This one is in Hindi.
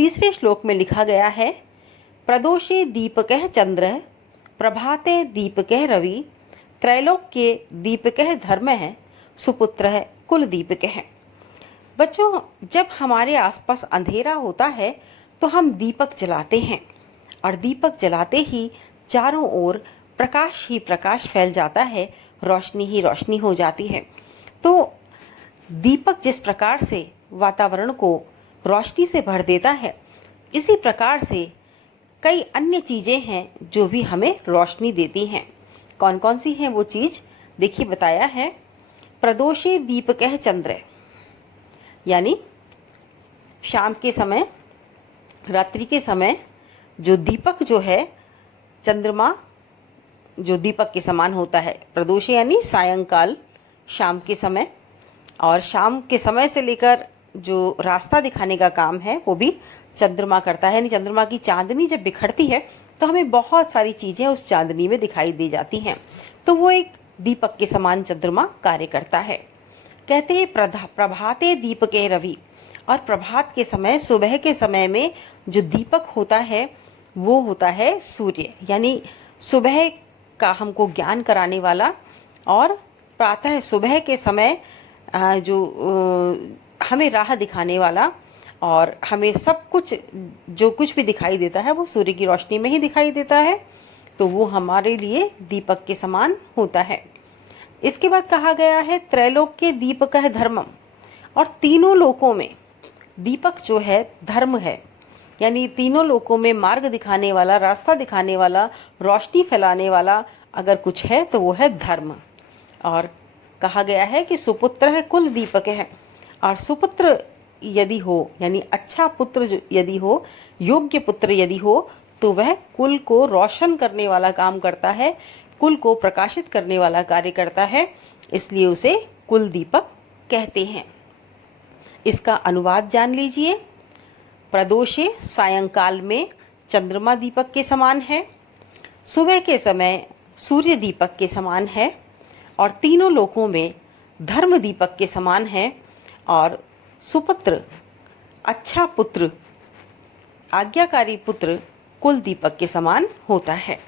तीसरे श्लोक में लिखा गया है, प्रदोषे दीपकः चंद्र, प्रभाते दीपकः रवि, त्रैलोक्ये दीपकः धर्मः, सुपुत्रः कुल दीपकः। बच्चों, जब हमारे आसपास अंधेरा होता है तो हम दीपक जलाते हैं और दीपक जलाते ही चारों ओर प्रकाश ही प्रकाश फैल जाता है, रोशनी ही रोशनी हो जाती है। तो दीपक जिस प्रकार से वातावरण को रोशनी से भर देता है, इसी प्रकार से कई अन्य चीज़ें हैं जो भी हमें रोशनी देती हैं। कौन कौन सी हैं वो चीज़? देखिए, बताया है, प्रदोषे दीपकः चंद्र, यानी शाम के समय, रात्रि के समय जो दीपक जो है, चंद्रमा जो दीपक के समान होता है। प्रदोषे यानी सायंकाल, शाम के समय, और शाम के समय से लेकर जो रास्ता दिखाने का काम है वो भी चंद्रमा करता है। यानी चंद्रमा की चांदनी जब बिखरती है तो हमें बहुत सारी चीज़ें उस चांदनी में दिखाई दे जाती हैं, तो वो एक दीपक के समान चंद्रमा कार्य करता है। कहते हैं प्रभाते दीपके रवि, और प्रभात के समय, सुबह के समय में जो दीपक होता है वो होता है सूर्य, यानी सुबह का हमको ज्ञान कराने वाला, और प्रातः सुबह के समय जो हमें राह दिखाने वाला, और हमें सब कुछ जो कुछ भी दिखाई देता है वो सूर्य की रोशनी में ही दिखाई देता है, तो वो हमारे लिए दीपक के समान होता है। इसके बाद कहा गया है, त्रैलोक्य दीपकः धर्मम, और तीनों लोकों में दीपक जो है धर्म है, यानी तीनों लोकों में मार्ग दिखाने वाला, रास्ता दिखाने वाला, रोशनी फैलाने वाला अगर कुछ है तो वो है धर्म। और कहा गया है कि सुपुत्र है कुल दीपक है, और सुपुत्र यदि हो, यानी अच्छा पुत्र यदि हो, योग्य पुत्र यदि हो, तो वह कुल को रोशन करने वाला काम करता है, कुल को प्रकाशित करने वाला कार्य करता है, इसलिए उसे कुल दीपक कहते हैं। इसका अनुवाद जान लीजिए। प्रदोषे सायंकाल में चंद्रमा दीपक के समान है, सुबह के समय सूर्य दीपक के समान है, और तीनों लोकों में धर्म दीपक के समान है, और सुपुत्र, अच्छा पुत्र, आज्ञाकारी पुत्र कुल दीपक के समान होता है।